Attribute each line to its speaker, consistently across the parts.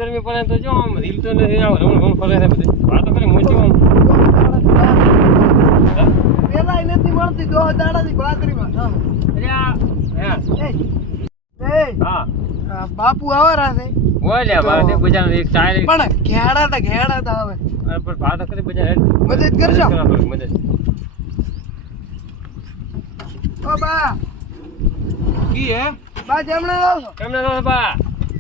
Speaker 1: ગરમી પડે તો જો આમ રીલ તો નથી આવ રમણ ફરે છે બધે વાતો કરે મોટી આમ
Speaker 2: પેલા નથી મળતી દો દાડાની બાકરીમાં
Speaker 1: અલ્યા હા
Speaker 2: બાપુ આવારા છે
Speaker 1: ઓલ્યા બાપુ બજાર એક ચાય
Speaker 2: પણ ઘેડા આવે
Speaker 1: અરે પણ વાતો કરે બજાર
Speaker 2: મદદ કરજો
Speaker 1: મદદ
Speaker 2: ઓ બા
Speaker 1: કી હે
Speaker 2: બા જમણે આવો
Speaker 1: કેમને તો બા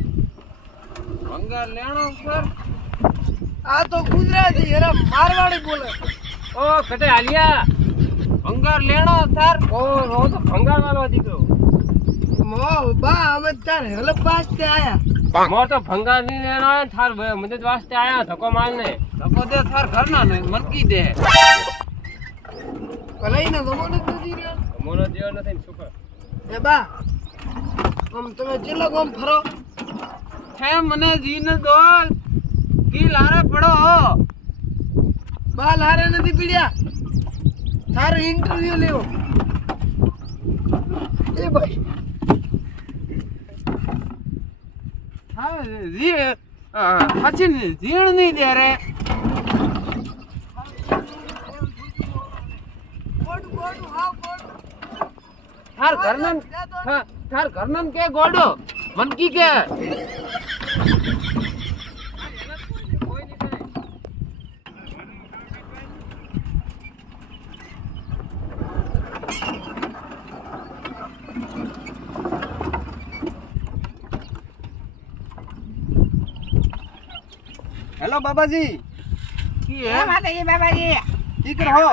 Speaker 2: ભંગાર લેણો સર આ તો ગુજરાતી એરા મારવાડી બોલે
Speaker 1: ઓ કટે આલિયા ભંગાર લેણો સર ઓ રો તો ભંગાર વાળો દીકરો
Speaker 2: મો બા અમે તાર હેલ્પ વાસ્તે આયા
Speaker 1: મો તો ભંગાર ની લેણો આયો થાર મદદ વાસ્તે આયા ધક્કો માર ને ધક્કો દે થાર ઘરના ને મનકી દે
Speaker 2: ભલાઈ ના જમાનો નથી રહ્યો
Speaker 1: મોનો દેવ નથી ને શુકર
Speaker 2: એ બા આમ તમે ચેલો ગામ ફરો
Speaker 1: હે મને જીને દોલ કી લારે પડો
Speaker 2: બા લારે નથી પીડ્યા તારો ઇન્ટરવ્યુ લેવો એ ભાઈ
Speaker 1: હા જી સચિન જીણ નહીં દે રે થાર ઘરનામ કે ગોડો મનકી કે
Speaker 2: हेलो बाबा जी
Speaker 1: की है
Speaker 3: माताजी बाबा जी
Speaker 2: ठीक रहो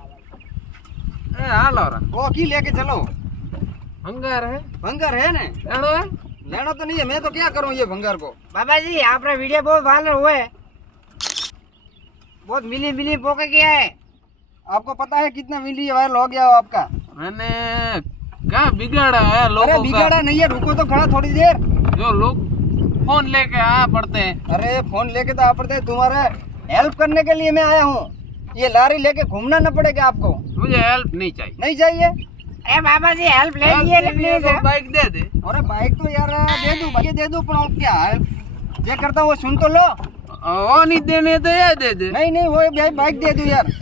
Speaker 1: ए हालो रा
Speaker 2: वो की लेके चलो
Speaker 1: भंगार है
Speaker 2: ने
Speaker 1: लेनो है
Speaker 2: लेना तो नहीं है मैं तो क्या करूं ये भंगार को
Speaker 3: बाबा जी आपका वीडियो बहुत वायरल हुआ है बहुत मिली पोके किया है
Speaker 2: आपको पता है कितना वीडियो वायरल हो गया हो आपका
Speaker 1: मैंने क्या बिगाड़ा है लोगों
Speaker 2: अरे बिगाड़ा नहीं है रुको तो खड़ा थोड़ी देर
Speaker 1: जो लोग फोन लेके आ पड़ते हैं
Speaker 2: अरे फोन लेके तो आ पड़ते हैं तुम्हारे हेल्प करने के लिए मैं आया हूँ ये लारी लेके घूमना न पड़ेगा आपको
Speaker 1: मुझे हेल्प नहीं चाहिए
Speaker 2: नहीं चाहिए
Speaker 3: अरे बाबा जी हेल्प ले लिए प्लीज
Speaker 1: बाइक दे दे
Speaker 2: अरे बाइक तो यार दे दूं पर अब क्या हेल्प जे करता हूँ वो सुन तो लो
Speaker 1: वो नहीं देने तो ये दे दे
Speaker 2: नहीं वो बाइक दे दूं यार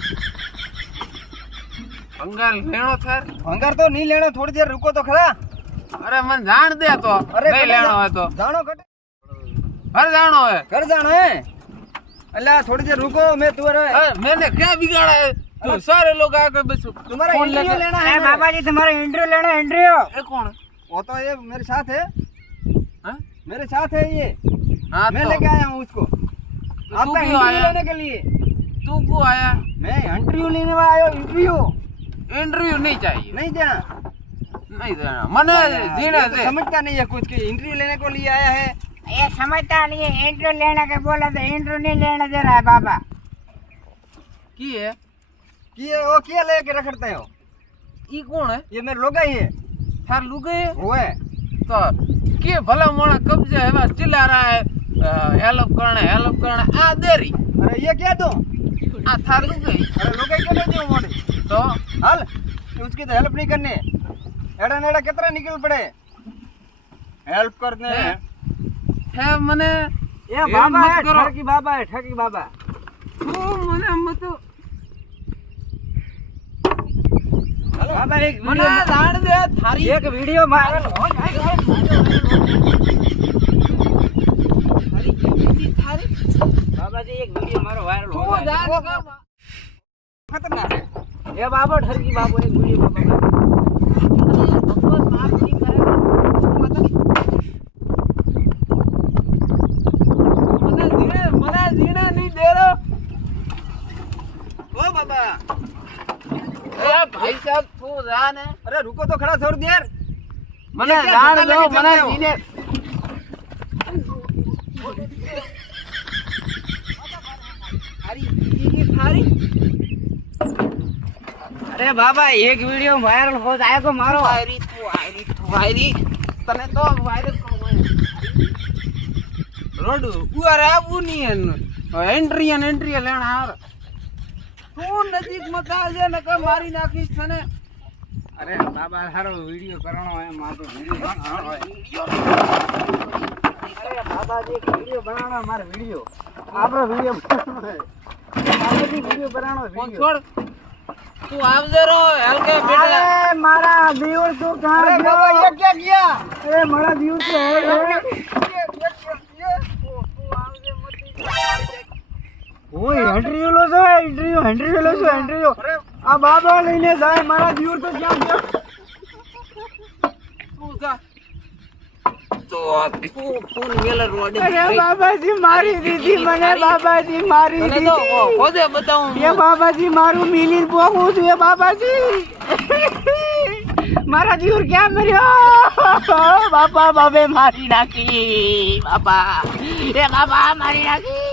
Speaker 1: भंगार लेनो सर
Speaker 2: भंगार तो नहीं लेना थोड़ी देर रुको तो खड़ा
Speaker 1: अरे मन जान दे तो
Speaker 2: अरे
Speaker 1: नहीं लेनो है तो
Speaker 2: जानो कटे
Speaker 1: हर जानो है
Speaker 2: घर जाना है अल्लाह थोड़ी देर रुको मैं तुम्हारे
Speaker 1: मैंने क्या बिगाड़ा है तो सारे लोग आकर बस
Speaker 2: तुम्हारा
Speaker 1: फोन
Speaker 2: इंटरव्यू
Speaker 1: लेके
Speaker 2: लेना
Speaker 3: अरे
Speaker 2: है
Speaker 3: बाबा जी तुम्हारा इंटरव्यू लेना इंटरव्यू
Speaker 1: ये कौन है
Speaker 2: वो तो ये मेरे साथ है
Speaker 1: हाँ?
Speaker 2: मेरे साथ है ये
Speaker 1: हाँ
Speaker 2: मैं
Speaker 1: तो
Speaker 2: लेके आया हूँ उसको
Speaker 1: तू
Speaker 2: आपका
Speaker 1: क्यों
Speaker 2: इंटरव्यू
Speaker 1: आया?
Speaker 2: लेने के लिए
Speaker 1: तू क्यों आया
Speaker 2: मैं इंटरव्यू लेने में आया इंटरव्यू
Speaker 1: इंटरव्यू नहीं चाहिए
Speaker 2: नहीं देना
Speaker 1: नहीं देना मने जीने
Speaker 2: ये तो
Speaker 1: दे
Speaker 2: समझता नहीं है कुछ की इंटरव्यू लेने को लिए आया है
Speaker 3: ये समझता नहीं है इंटरव्यू लेने के बोला तो इंटरव्यू नहीं लेने दे रहा है बाबा
Speaker 1: की है
Speaker 2: कि ये वो क्या लेके रखते हो
Speaker 1: ई कौन है
Speaker 2: ये मेरे लोग ही है
Speaker 1: थार लुगे
Speaker 2: वो है
Speaker 1: तो के भला मोड़ा कब्जे है चिल्ला रहा है हेल्प करना आ देरी
Speaker 2: अरे ये क्या दो
Speaker 1: आ थार लुगे
Speaker 2: अरे लोग क्यों नहीं दो मोड़े
Speaker 1: तो
Speaker 2: हाल उसकी तो हेल्प नहीं करनी एड़ा नेड़ा कितना निकल पड़े हेल्प करने
Speaker 1: है मने
Speaker 2: ये
Speaker 1: बाबा
Speaker 2: बाबा
Speaker 1: है,
Speaker 2: है
Speaker 1: करो।
Speaker 2: ठगी बाबा
Speaker 1: ओ मने मत
Speaker 2: बाबा एक
Speaker 1: मने दाड़ दे थारी
Speaker 2: एक वीडियो वायरल हो
Speaker 1: थारी
Speaker 2: बाबा जी एक वीडियो मारो वायरल
Speaker 1: तो
Speaker 2: हो
Speaker 1: दाड़
Speaker 2: खतरनाक है ये बाबा ठगी बाबा एक वीडियो बाबा
Speaker 1: भगवान माफ नहीं करे मने जीने नहीं दे रहा
Speaker 2: ओ बाबा
Speaker 1: ए भाई साहब तू जान है
Speaker 2: अरे रुको तो खड़ा थोड़ी देर
Speaker 1: मने
Speaker 2: ये क्या
Speaker 1: जान
Speaker 2: धक्का
Speaker 1: दो
Speaker 2: लेके
Speaker 1: मने
Speaker 2: चलते हो?
Speaker 1: जीने थारी
Speaker 3: अरे बाबा एक वीडियो वायरल हो जाएगा मारो
Speaker 1: वायरी तने तो वायरल रोड उरे आबू नहीं है एंट्री लेना हार तू नजीक मत आ जा न के मारी नाखीस तने
Speaker 2: अरे बाबा हारो वीडियो करनो है मां तो वीडियो અરે બાબાજી વિડિયો બનાવવાનો મારે વિડિયો આપણો વિડિયો બનાવવાનો બાબાજી વિડિયો બનાવવાનો
Speaker 1: ફોન
Speaker 2: વિડિયો
Speaker 1: છોડ તું આવજે રો હલકે બેટા
Speaker 3: અરે મારા દીવર તું ક્યાં
Speaker 2: અરે
Speaker 3: ગયો?
Speaker 2: બાબા એ ક્યાં ગયા
Speaker 3: અરે મારા દીવર તો ઓય હેન્ડ્રીઓ લો છો હેન્ડ્રીઓ લો છો હેન્ડ્રીઓ આ બાબા લઈને જાય મારા દીવર તો ક્યાં ગયો?
Speaker 1: તું જા તો તું ફોન મેલર રોડે
Speaker 3: અરે બાબાજી મારી દીધી મને બાબાજી મારી
Speaker 1: મને તો
Speaker 3: દીધી
Speaker 1: ખોદે બતાવું
Speaker 3: એ બાબાજી મારું મિલીન પોકું છું એ બાબાજી મારા દીવર ક્યાં મર્યો બાપા બાબે મારી નાખી બાપા એ બાબા મારી નાખી